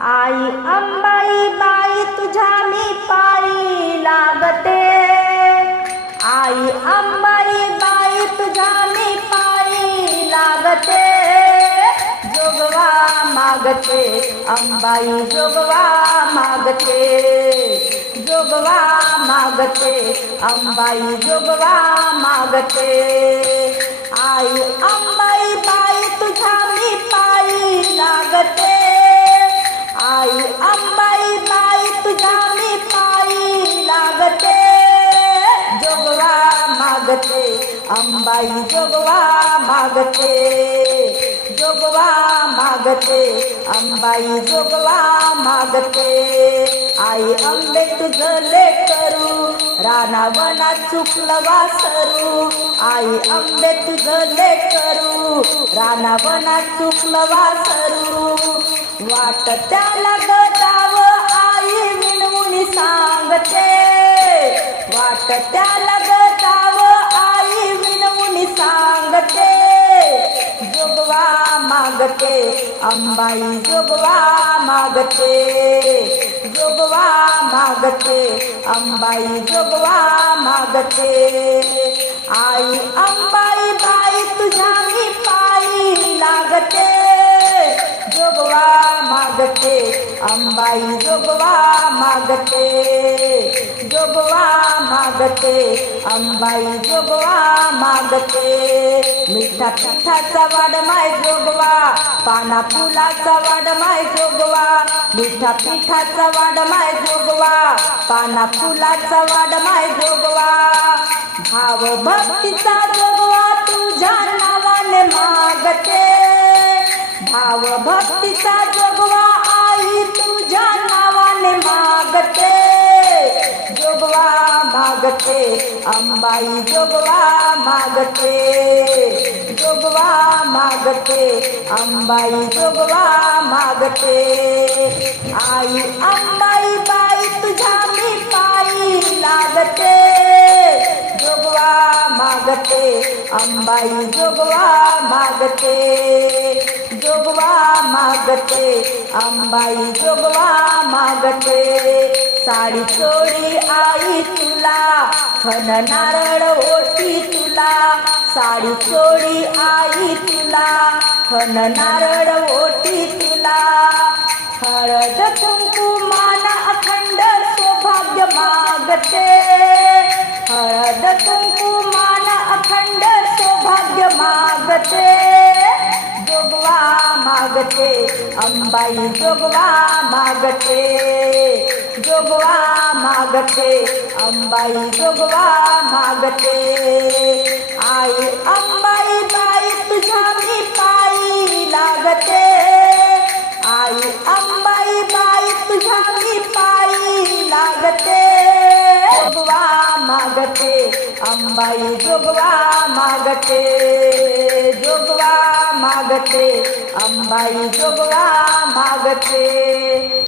आई अंबाई बाई तुझ्या मी पायी लागते आई अंबाई बाई तुझ्या मी पायी लागते जोगवा मागते, अंबाई जोगवा मागते। जोगवा मागते, अंबाई जोगवा मागते। आई अंबाई बाई तुझ्या मी पायी लागते अंबाई जोगवा मागते जोगवा मागते अंबाई जोगवा मागते. आई अंबे तुझं लेकरू रानावना चुकलं वासरू. आई अंबे तुझं लेकरू रानावना चुकलवा वासरू. वाट त्याला गदाव आई विनवून सांगते. वाट त्याला मागते. अंबाई जोगवा मागते. जोगवा मागते. अंबाई जोगवा मागते. आई अंबाई बाई तुझ्या मी पायी लागते. जोगवा मागते. अंबाई जोगवा मागते जोगवा मागते अंबाई जोगवा मागते। मिठा पिठाचा वाड माय जोगवा पाना फुलाचा वाड माय जोगवा। मिठा पिठाचा वाड माय जोगवा पाना फुलाचा वाड माय जोगवा। भाव भक्तीचा जोगवा तुझ्या नावाने मागते। भाव भक्तीचा जोगवा तुझ्या नावाने मागते, जोगवा मागते, अंबाई जोगवा मागते जोगवा मागते, अंबाई जोगवा मागते। आई अंबाई बाई तुझ्या मी पायी लागते, जोगवा मागते, अंबाई जोगवा मागते। जोगवा मागते अंबाई जोगवा मागते. साडी चोळी आई तुला फन नारळ ओटी तुला. साडी चोळी आई तुला फन नारळ ओटी तुला. हळद कुंकू मान अखंड सौभाग्य मागते. हळद कुंकू मान अखंड सौभाग्य मागते. जोगवा मागते अंबाई जोगवा मागते जोगवा मागते अंबाई जोगवा मागते. आई अंबाई बाई तुझ्या मी पायी लागते. आई अंबाई बाई तुझ्या मी पायी लागते. जोगवा मागते अंबाई जोगवा मागते. मागते. अंबाई जोगवा मागते.